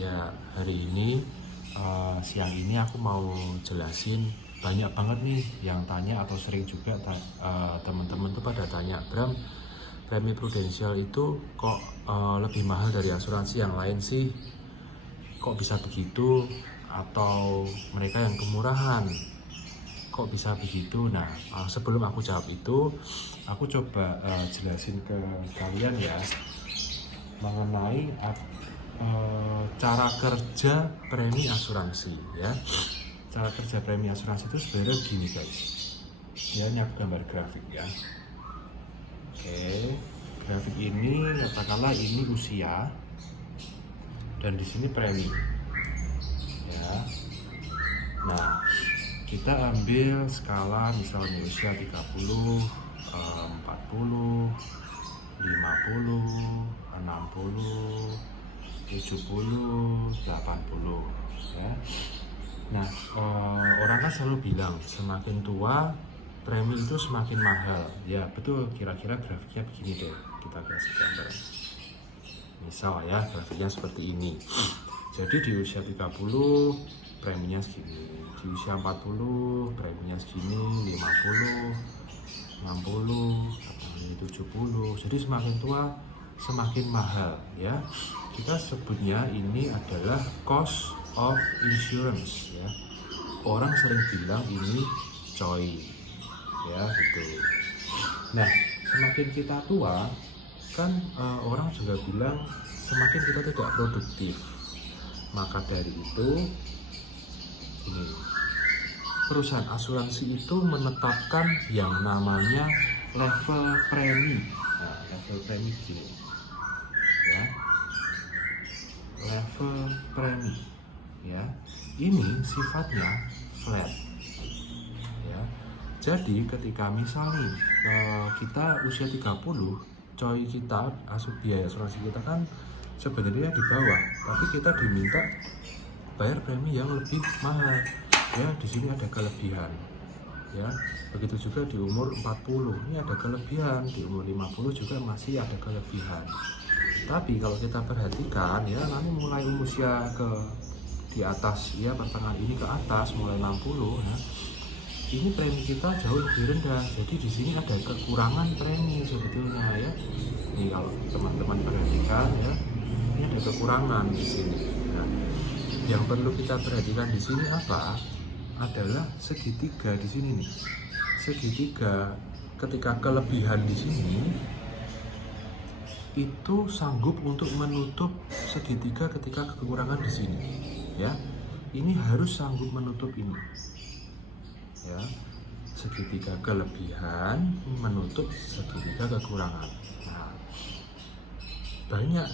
Ya, hari ini siang ini aku mau jelasin. Banyak banget nih yang tanya atau sering juga teman-teman tuh pada tanya, Bram, premi prudensial itu kok lebih mahal dari asuransi yang lain sih? Kok bisa begitu? Atau mereka yang kemurahan? Kok bisa begitu? Nah, sebelum aku jawab itu, aku coba jelasin ke kalian ya mengenai cara kerja premi asuransi ya. Cara kerja premi asuransi itu sebenarnya gini guys. Ya, ini aku gambar grafik ya. Oke, grafik ini katakanlah ini usia dan di sini premi. Ya. Nah, kita ambil skala misalnya usia 30, 40, 50, 60, 70, 80 ya. Nah, orang kan selalu bilang semakin tua premi itu semakin mahal. Ya, betul, kira-kira grafiknya begini deh. Kita kasih gambar. Misal ya, grafiknya seperti ini. Jadi di usia 30 preminya segini. Di usia 40 preminya segini, 50, 60, 70. Jadi semakin tua semakin mahal ya. Kita sebutnya ini adalah cost of insurance ya. Orang sering bilang ini coy ya gitu. Nah, semakin kita tua kan orang juga bilang semakin kita tidak produktif. Maka dari itu ini perusahaan asuransi itu menetapkan yang namanya level premi. Nah, level premi begini ya. Level premi ya. Ini sifatnya flat ya. Jadi ketika misalnya kita usia 30, coy kita biaya asuransi kita kan sebenarnya di bawah, tapi kita diminta bayar premi yang lebih mahal. Ya, di sini ada kelebihan. Ya, begitu juga di umur 40 ini ada kelebihan, di umur 50 juga masih ada kelebihan. Tapi kalau kita perhatikan ya, nanti mulai usia ke di atas ya, pertengahan ini ke atas mulai 60 ya, ini premi kita jauh lebih rendah. Jadi di sini ada kekurangan premi sebetulnya ya. Nih kalau teman-teman perhatikan ya, ini ada kekurangan di sini. Nah, yang perlu kita perhatikan di sini apa? Adalah segitiga di sini nih. Segitiga ketika kelebihan di sini itu sanggup untuk menutup segitiga ketika kekurangan di sini. Ya, ini harus sanggup menutup ini. Ya, segitiga kelebihan menutup segitiga kekurangan. Nah, banyak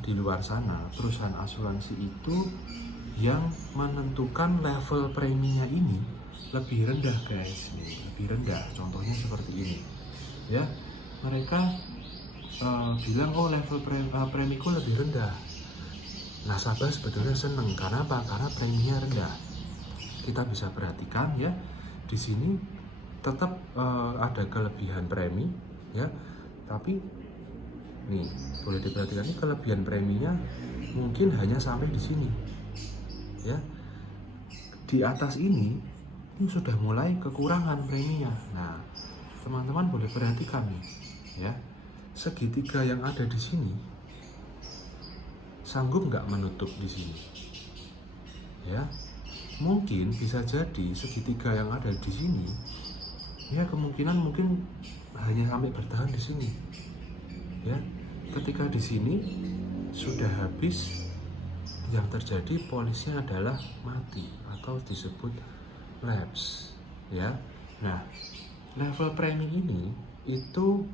di luar sana perusahaan asuransi itu yang menentukan level preminya ini lebih rendah guys, lebih rendah. Contohnya seperti ini ya, mereka bilang oh level premiku lebih rendah. Nasabah sebetulnya seneng karena apa? Karena preminya rendah. Kita bisa perhatikan ya, di sini tetap ada kelebihan premi ya, tapi nih boleh diperhatikan ini kelebihan preminya mungkin hanya sampai di sini ya. Di atas ini sudah mulai kekurangan preminya. Nah, teman-teman boleh perhatikan nih ya, segitiga yang ada di sini sanggup nggak menutup di sini ya. Mungkin bisa jadi segitiga yang ada di sini ya, kemungkinan mungkin hanya sampai bertahan di sini ya. Ketika di sini sudah habis, yang terjadi polisnya adalah mati atau disebut lapse ya. Nah, level premi ini itu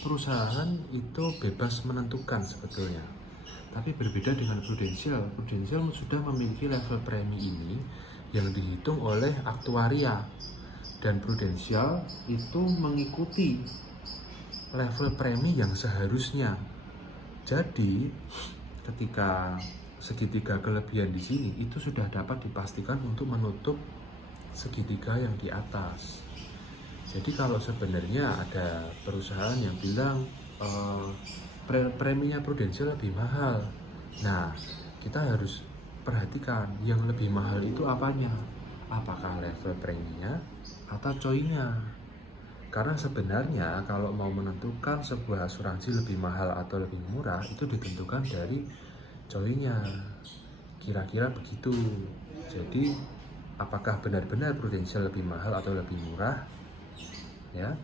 perusahaan itu bebas menentukan sebetulnya, tapi berbeda dengan prudensial. Prudensial sudah memiliki level premi ini yang dihitung oleh aktuaria, dan prudensial itu mengikuti level premi yang seharusnya. Jadi ketika segitiga kelebihan di sini itu sudah dapat dipastikan untuk menutup segitiga yang di atas. Jadi kalau sebenarnya ada perusahaan yang bilang preminya prudensial lebih mahal, Nah, kita harus perhatikan yang lebih mahal itu apanya. Apakah level preminya atau coinnya? Karena sebenarnya kalau mau menentukan sebuah asuransi lebih mahal atau lebih murah itu ditentukan dari coinnya. Kira-kira begitu. Jadi, apakah benar-benar prudensial lebih mahal atau lebih murah? Ya,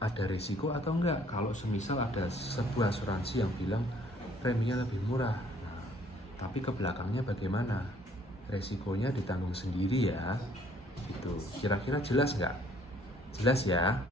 ada risiko atau enggak? Kalau semisal ada sebuah asuransi yang bilang preminya lebih murah, nah, tapi ke belakangnya bagaimana? Resikonya ditanggung sendiri ya. Gitu. Kira-kira jelas nggak? Jelas ya?